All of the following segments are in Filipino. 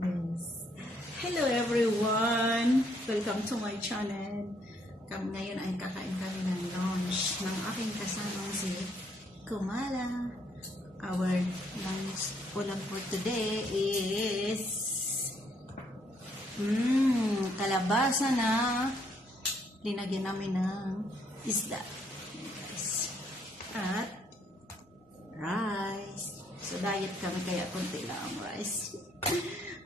Yes. Hello everyone! Welcome to my channel. Ngayon ay kakain kami ng lunch ng aking kasamang si Kumala. Our lunch ulam for today is kalabasa na linagyan namin ng isda. At rice. So diet kami kaya konti lang ang rice.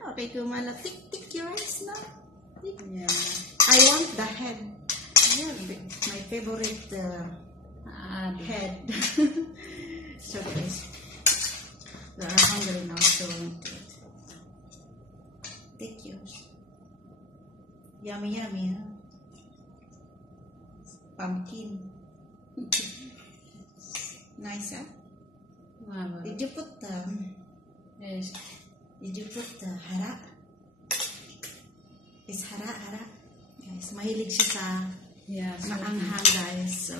Okay, Kumala, tik your rice na. Yeah. I want the head. Yeah, my favorite head. So guys, we are hungry now, so take yours. Yummy, huh? Pumpkin. Nice, huh? Wow. Did you put Yes. Did you put hara? Is hara? Guys, mahilig siya sa maanghang, guys. So,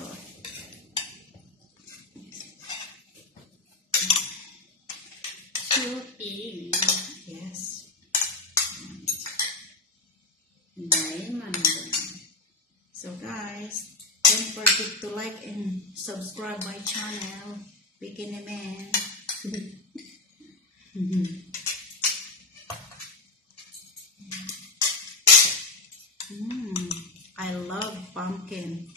Shooting. yes. So, guys, don't forget to like and subscribe my channel, Bikini Man. I love pumpkin.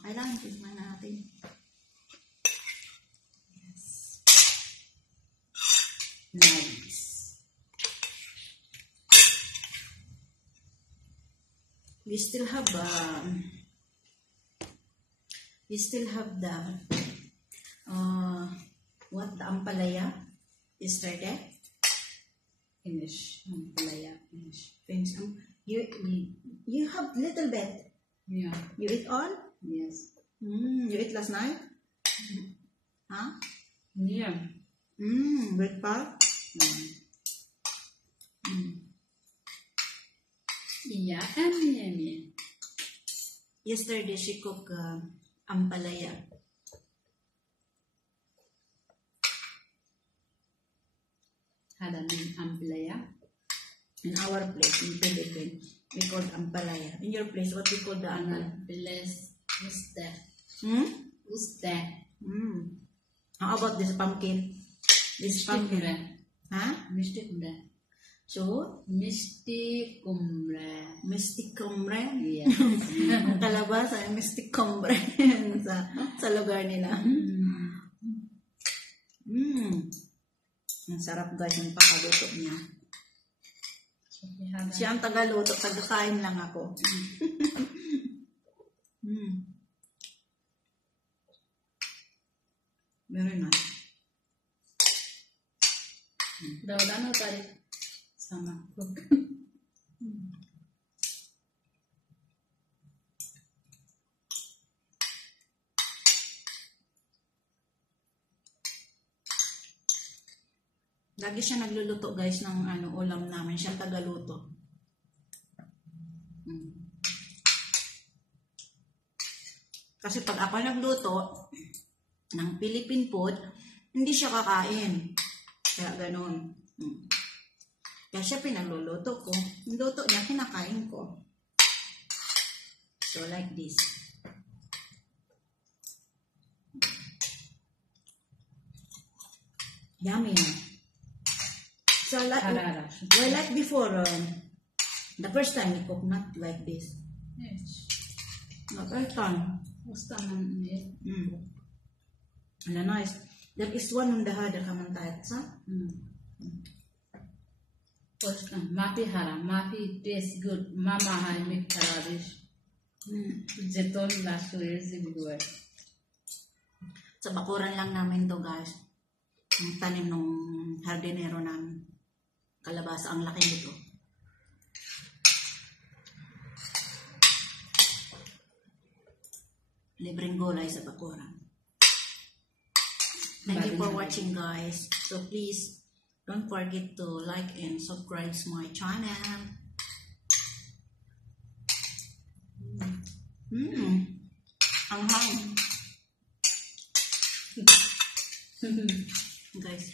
Kailangan tikman natin. Yes. Nice. We still have the the ampalaya is right there. Finish. Ampalaya. Finish. You have little bit. Yeah. You eat all? Yes. You eat last night? Huh? Yeah. Breakfast? Yeah. Yummy. Yesterday she cooked ampalaya. Had a name ampalaya. In our place in Philippines, we call ampalaya. In your place, what we call the anal? Bless. What's that? What's that? How about this pumpkin? This pumpkin. Huh? Misty kumra. So, Misty kumra. mystic combre. Yeah. Ang kalabasa ay mystic combre sa lugar nila. Ang sarap, guys, yung pakaluto niya. Siya ang tagaluto, tagakain lang ako. Very nice. Wala na tayo sama cook. Lagi siya nagluluto, guys, ng ulam namin. Siya ang tagaluto. Kasi pag ako nagluto ng Philippine food, hindi siya kakain. Kaya ganun. Kaya siya pinagluluto ko. Yung luto niya, kinakain ko. So, like this. Yummy. So, like before, the first time we cook, not like this. Yes. The first time. Gusto man niya. And nice. There is one on the hada kamantahat sa. First time. Mafi hara. Mafi tastes good. Mama hai make hara dish. Jeton last year's bigway. Sa bakuran lang namin to, guys. Yung tanim ng hardinero namin. Kalabasa, ang laki nito. Libreng gulay sa bakuran. Thank you for watching, guys. So please, don't forget to like and subscribe to my channel. Ang hang. Guys,